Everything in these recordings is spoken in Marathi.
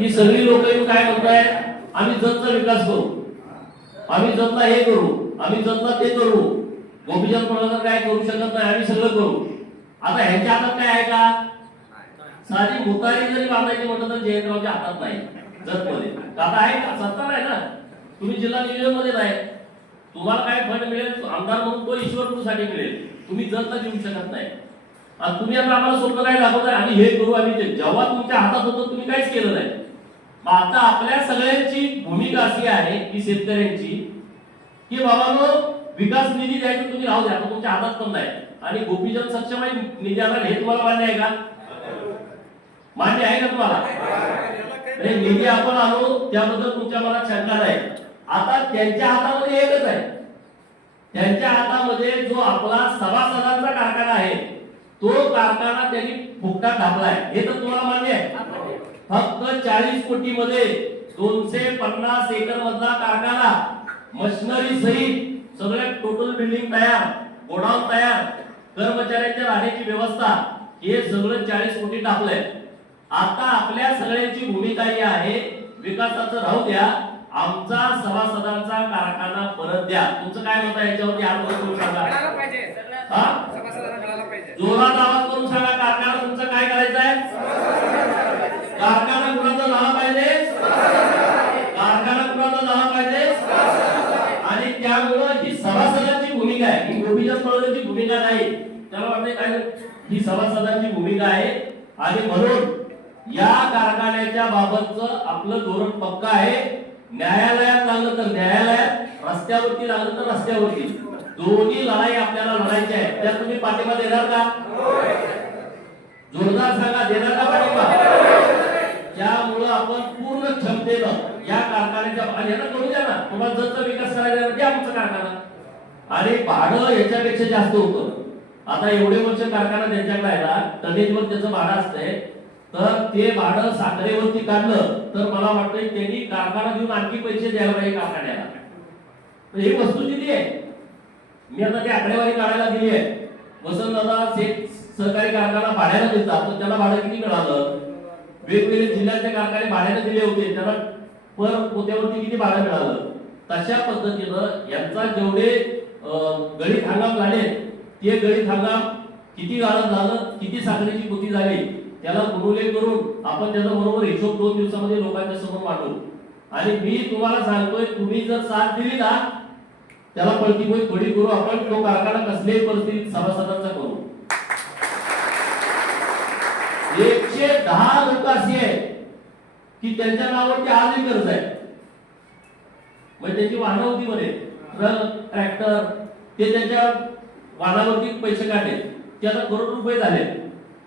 ही सगळी लोक येऊन काय म्हणताय? आम्ही जतचा विकास करू. आम्ही जतला हे करू. आम्ही जतला ते करू. गोपीचंद पडळकर काय करू शकत नाही आम्ही सगळं करू. आता ह्यांच्या हातात काय आहे का? साधी भुतारी जरी बांधायची म्हटलं तर जयंतरावच्या हातात नाही जतमध्ये. आता आहे का? सत्ता नाही ना? तुम्ही जिल्हा नियोजनमध्ये नाही. तुम्हाला काय फंड मिळेल? आमदार म्हणून तो ईश्वरपूरसाठी मिळेल. तुम्ही जतला देऊ शकत नाही. आणि तुम्ही आता आम्हाला स्वप्न काय दाखवताय? आम्ही हे करू आम्ही ते जेव्हा तुमच्या हातात होतं तुम्ही काहीच केलं नाही. मग आता आपल्या सगळ्यांची भूमिका अशी आहे की शेतकऱ्यांची की बाबांनो विकास निधी द्यायचा तुम्ही राहू द्या तुमच्या हातात पण नाही. आणि गोपीचंद सक्षम आहे निधी आला हे तुम्हाला मान्य आहे का? मान्य आहे का तुम्हाला? निधी आपण आलो त्याबद्दल तुमच्या मनात शंका नाही. आता त्यांच्या हातामध्ये एकच आहे. त्यांच्या हातामध्ये जो आपला सभासदांचा कारखाना आहे तो कारखाना त्यांनी फुकटात टाकलाय. हे तर तुम्हाला मान्य आहे. फक्त चाळीस कोटी मध्ये दोनशे पन्नास एकर मधला कारखाना मशिनरी सहित सगळ्या टोटल बिल्डिंग तयार गोडाऊन तयार कर्मचाऱ्यांच्या राहण्याची व्यवस्था हे सगळं चाळीस कोटी टाकलंय. आता आपल्या सगळ्यांची भूमिका ही आहे विकासाचं राहू द्या आमचा सभासदांचा कारखाना परत द्या. तुमचं काय मत आहे याच्यावरती हात करून सांगा. हा? जोरात आवाज करून सांगा कारखाना तुमचं काय करायचं आहे? कारखाना कुणाचा झाला पाहिजे? कारखाना कुणाचा झाला पाहिजे? आणि त्यामुळं ही सभासदांची भूमिका आहे. ही गोपीचंद पडळकरची भूमिका नाही. त्याला वाटते काय? ही सभासदांची भूमिका आहे. आणि म्हणून या कारखान्याच्या बाबतचं आपलं धोरण पक्का आहे. न्यायालयात लागलं तर न्यायालयात रस्त्यावरती लागलं तर रस्त्यावरती. दोन्ही लढाई आपल्याला लढायच्या आहेत. त्यात तुम्ही पाठिंबा देणार का? जोरदार सांगा देणार का पाठिंबा? त्यामुळं आपण पूर्ण क्षमतेनं या कारखान्याच्या आणि यांना करू द्या ना. तुम्हाला जर विकास करायचा आहे, द्या आमचा कारखाना. आणि भाडं याच्यापेक्षा जास्त होतं. आता एवढे वर्ष कारखाना त्यांच्याकडे आहे ना टनेजवर त्याचं भाडं असतंय. तर ते भाडं साखरेवरती काढलं तर मला वाटतं त्यांनी कारखाना देऊन आणखी पैसे द्यायला पाहिजे कारखान्याला. तर ही वस्तुस्थिती आहे. मी आता ती आकडेवारी काढायला दिली आहे. वसंतदादा शेत सहकारी कारखाना भाड्याला देतात तर त्याला भाडं किती मिळालं? वेगवेगळे जिल्ह्याचे कारखाने भाड्याने दिले होते त्याला पर पोत्यावरती किती भाडं मिळालं? तशा पद्धतीनं यांचा जेवढे गळीत हंगाम झाले ते गळीत हंगाम किती गाळण झालं किती साखरेची पोती झाली त्याला गुरुले करून आपण त्याचा बरोबर हिशोब दोन दिवसामध्ये लोकांच्या समोर मांडू. आणि मी तुम्हाला सांगतोय तुम्ही जर साथ दिली ना त्याला पलटीपोई थोडी करू आपण. तो कारखाना कसल्याही परिस्थितीत सभासदांचा करू. एकशे दहा लोक अशी आहेत की त्यांच्या नावावरती आजही कर्ज आहे म्हणजे त्यांची वाहनं होती म्हणे. ट्रक ट्रॅक्टर ते त्यांच्या वाहनावरती पैसे काढले. ते आता करोड रुपये झाले.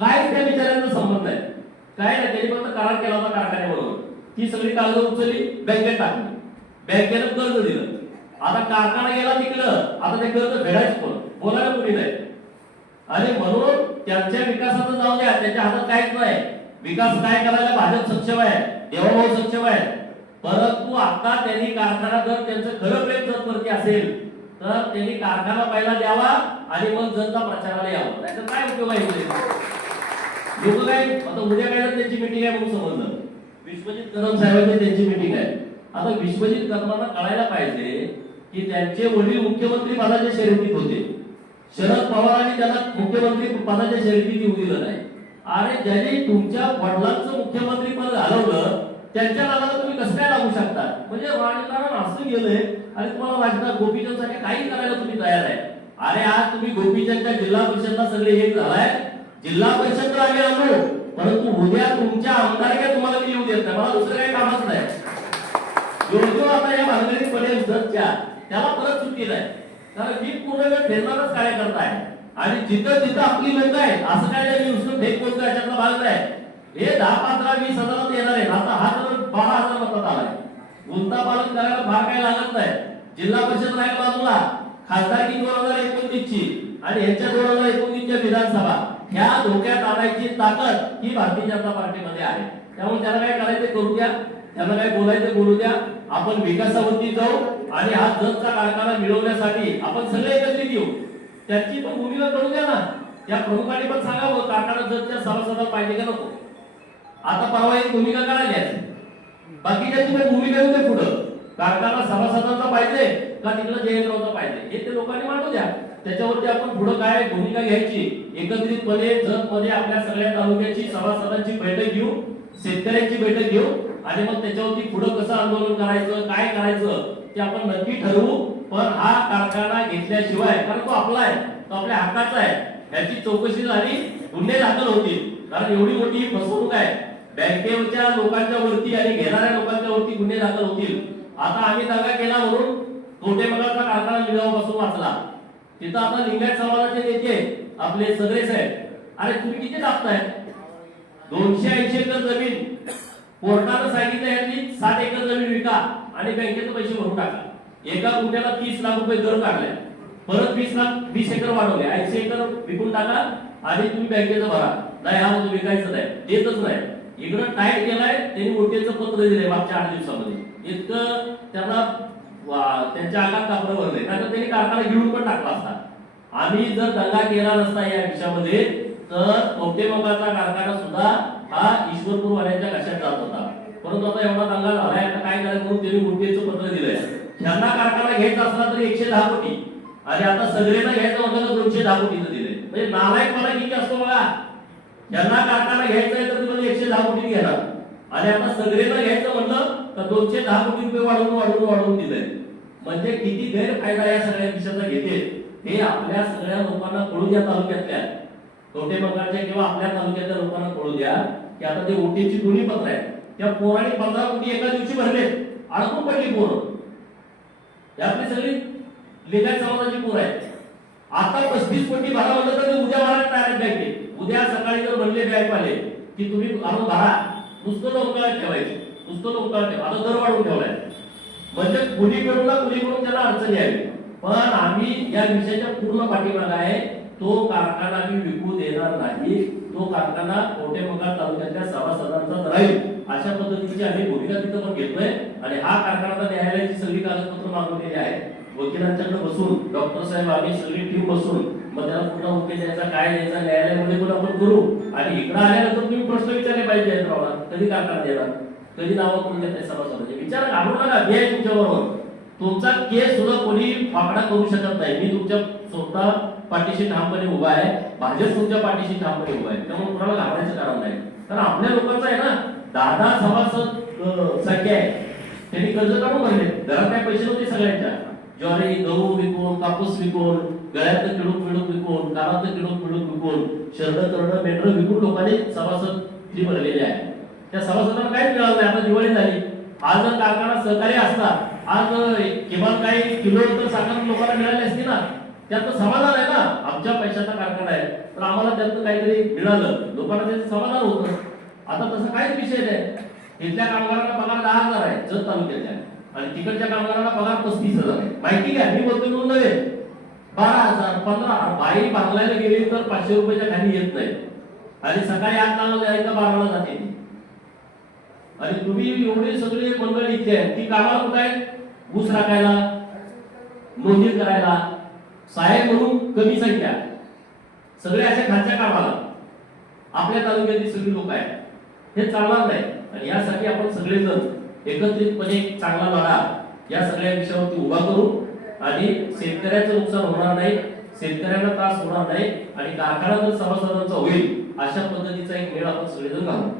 काय त्या विचारांचा संबंध आहे काय नाही त्यांनी फक्त करार केला होता कारखान्याबरोबर ती सगळी कागद उचलली बँकेत टाकली. बँकेनं कर्ज दिलं. आता कारखाना गेला तिकडं आता ते कर्ज फेडायचं कोण? बोलायला कोणी नाही. आणि म्हणून त्यांच्या विकासाचं जाऊ द्या त्यांच्या हातात काहीच नाही. विकास काय करायला भाजप सक्षम आहे देवाभाऊ सक्षम आहे. परंतु आता त्यांनी कारखाना जर त्यांचं खरं प्रेम जर असेल तर त्यांनी कारखाना पहिला द्यावा आणि मग जनता प्रचाराला यावं. त्याचा काय उपयोग आहे लोक काय? आता उद्या काय त्यांची मिटिंग आहे म्हणून समजलं. विश्वजित कदम साहेबांची त्यांची मिटिंग आहे. आता विश्वजित कदमांना कळायला पाहिजे की त्यांचे वडील मुख्यमंत्री पदाच्या शर्यतीत होते. शरद पवारांनी त्यांना मुख्यमंत्री पदाच्या शर्यतीत येऊ दिलं नाही. अरे ज्याने तुमच्या वडिलांचं मुख्यमंत्री पद घालवलं त्यांच्या नावाला तुम्ही कसं काय लागू शकता? म्हणजे राजकारण असं गेलंय. आणि तुम्हाला राजकारण गोपीचंदसाठी काही करायला तुम्ही तयार आहे. अरे आज तुम्ही गोपीचंदच्या जिल्हा परिषदला सगळे एक झालाय. जिल्हा परिषद तर आम्ही आणू परंतु उद्या तुमच्या आमदारक्या तुम्हाला मी येऊ देत नाही. मला दुसरं काही कामच नाही. जो जो आता या भानगडीत पडेल जगच्या. त्याला परत सुट्टी नाही. कारण मी पूर्ण वेळ फिरणारच कार्यकर्ता आहे आणि जिथं जिथं आपली लोक आहे असं काय नाही मी नुसतं फेक बोलतो याच्यातला भाग नाही हे दहा पंधरा वीस हजारात येणार आहे आता हा तर बारा हजार मतात आलाय. गुंता पालन करायला फार काही लागत नाही. जिल्हा परिषद राहील बाजूला. खासदारकी दोन हजार एकोणतीस ची आणि यांच्या दोन हजार एकोणतीसच्या विधानसभा. ह्या धोक्यात आणायची ताकद ही भारतीय जनता पार्टीमध्ये आहे. त्यामुळे त्याला काय करायचं करू द्या? त्यांना काय बोलायचं बोलू द्या? आपण विकासावरती जाऊ आणि हा जगचा कारखाना मिळवण्यासाठी आपण सगळे एकत्रित येऊ. त्याची पण भूमिका करू द्या ना. त्या प्रमुखांनी पण सांगावं कारखाना जगच्या सभासदात पाहिजे का नको? आता परवा एक भूमिका करायला बाकीच्याची काही भूमिका येऊ दे पुढं. कारखाना सभासदांचा पाहिजे का तिकडं जयंतरावचा पाहिजे? हे ते लोकांनी मांडू द्या. त्याच्यावरती आपण पुढं काय भूमिका घ्यायची? एकत्रितपणे जगमध्ये आपल्या सगळ्या तालुक्याची सभासदांची बैठक घेऊ शेतकऱ्यांची बैठक घेऊ आणि मग त्याच्यावरती पुढं कसं आंदोलन करायचं काय करायचं ते आपण नक्की ठरवू. पण हा कारखाना घेतल्याशिवाय कारण तो आपला आहे तो आपल्या हक्काचा आहे. याची चौकशी झाली गुन्हे दाखल होतील. कारण एवढी मोठी फसवणूक आहे. बँकेच्या लोकांच्या वरती आणि घेणाऱ्या लोकांच्या वरती गुन्हे दाखल होतील. आता आम्ही दागा केला म्हणून कोटेमगावचा कारखाना लिलावापासून वाचला. तिथं आता लिंगायत समाजाचे नेते आपले सगळे साहेब. अरे तुम्ही किती टाकताय दोनशे ऐंशी एकर जमीन. कोर्टानं सांगितलं यांनी सात एकर जमीन विका आणि बँकेचे पैसे भरून टाका. एका गुंठ्याला तीस लाख रुपये दर काढलाय. परत वीस लाख वीस एकर वाढवले. ऐंशी एकर विकून टाका आणि तुम्ही बँकेचं भरा. नाही हा तो विकायचं नाही. देतच नाही. इकडं टाईट केलाय त्यांनी मोठ्याचं पत्र दिलंय मागच्या आठ दिवसामध्ये. इतकं त्यांना त्यांच्या अंगात कापडं भरले नाही त्यांनी कारखाना घेऊन पण टाकला असता. आम्ही जर दंगा केला नसता या विषयामध्ये तर कवटेमंगाचा कारखाना सुद्धा हा ईश्वरपूर वाल्यांच्या कशात जात होता. परंतु आता एवढा दंगा झालाय आता काय करायचं म्हणून त्यांनी मोठेचं पत्र दिलंय. त्यांना कारखाना घ्यायचा असला तर एकशे दहा कोटी. आणि आता सगळ्यांना घ्यायचं होतं तर दोनशे दहा कोटीचं दिलंय. म्हणजे नालायक मला किती असतो बघा. यांना कारखाना घ्यायचा आहे तर तुम्ही एकशे दहा कोटी घेणार. आणि आता सगळ्यांना घ्यायचं म्हणलं दोनशे दहा कोटी रुपये वाढवून वाढवून वाढवून दिलंय. म्हणजे किती गैरफायदा या सगळ्या विषयाचा घेते? हे आपल्या सगळ्या लोकांना कळू द्या तालुक्यातल्या. कवठे मंगळच्या किंवा आपल्या तालुक्यातल्या लोकांना कळू द्या की आता ते ओटीची दोन्ही पत्र आहेत. त्या पोराने पंधरा कोटी एका दिवशी भरले. अडकून पडली पोरं. ही सगळी लिंगायत समाजाची पोर आहेत. आता पस्तीस कोटी भरा म्हणलं तर ते उद्या भरायला तयार आहेत बँकेत उद्या सकाळी जर म्हणले बँकवाले की तुम्ही आणून भरा. नुसतं लोकांना ठेवायचे. नुसतं लोकांना ठेवा आता दर वाढवून ठेवलाय. म्हणजे कुणीकडून ना कुणीकडून त्याला अडचणी यावी पण आम्ही या विषयाच्या पूर्ण पाठीमागा आहे. तो कारखाना आम्ही विकू देणार नाही. तो कारखाना कोटेमंगाळ तालुक्यातल्या सभासदांचाच राहील. अशा पद्धतीची आम्ही भूमिका तिथं पण घेतोय. आणि हा कारखाना न्यायालयाची सगळी कागदपत्र मागवलेली आहेत. वकिलांच्याकडे बसून डॉक्टर साहेब आम्ही सगळी टीम बसून मग त्याला कुठला ओके द्यायचा काय द्यायचा न्यायालयामध्ये पण आपण करू. आणि इकडे आल्यानंतर तुम्ही प्रश्न विचारले पाहिजे जयंतरावला कधी कारखाना देणार? कधी नावं कोण देत सभासदांचे विचार घालू नका मी आहे तुमच्या तुमचा केस सुद्धा कोणी फाकडा करू शकत नाही. मी तुमच्या स्वतः पाठीशी ठामपणे उभा आहे. भाजप तुमच्या पाठीशी ठामपणे उभा आहे. त्यामुळे कुणाला घाबरायचं कारण नाही. कारण आपल्या लोकांचं आहे ना दहा दहा सभासद संख्या आहे. त्यांनी कर्ज काढून भरले. घरात काय पैसे नव्हते सगळ्यांच्या. ज्वारी गहू विकून कापूस विकून गळ्यात किडूक पिडूक विकून कानात किडूक पिडूक विकून शरद करणं मेंढर विकून लोकांनी सभासद फी भरलेले आहे. त्या सभासदांना काहीच मिळालं नाही. आता दिवाळी झाली. आज जर कारखाना सहकारी असता आज किमान काही किलो तर साखर लोकांना मिळाली असती ना त्यात समाधान आहे ना. आमच्या पैशाचा कारखाना आहे. तर आम्हाला त्यांचं काहीतरी मिळालं. लोकांना त्याचं समाधान होतं. आता तसं काहीच विषय नाही. इथल्या कामगारांना पगार दहा हजार आहे जत तालुक्याच्या. आणि तिकडच्या कामगारांना पगार पस्तीस हजार आहे. माहिती काय मी बोलतो म्हणून नव्हे बारा हजार पंधरा बाई बांगलायला गेली तर पाचशे रुपयाच्या खाली येत नाही. आणि सकाळी आठ नाला जायचं बाराला जाते ती. आणि तुम्ही एवढे सगळे मंडळ इथे आहेत ती कामाला कुठे आहेत? ऊस राखायला मंदिर करायला. साहेब म्हणून कमी संख्या. सगळे अशा खालच्या कामाला. आपल्या तालुक्यातील सगळी लोक आहेत. हे चालणार नाही. आणि यासाठी आपण सगळेजण एकत्रितपणे चांगला लढा या सगळ्या विषयावरती उभा करू. आणि शेतकऱ्याचं नुकसान होणार नाही शेतकऱ्यांना त्रास होणार नाही आणि कारखाना जर सर्वसाधारणचा होईल अशा पद्धतीचा एक मेळ आपण सगळेजण घालू.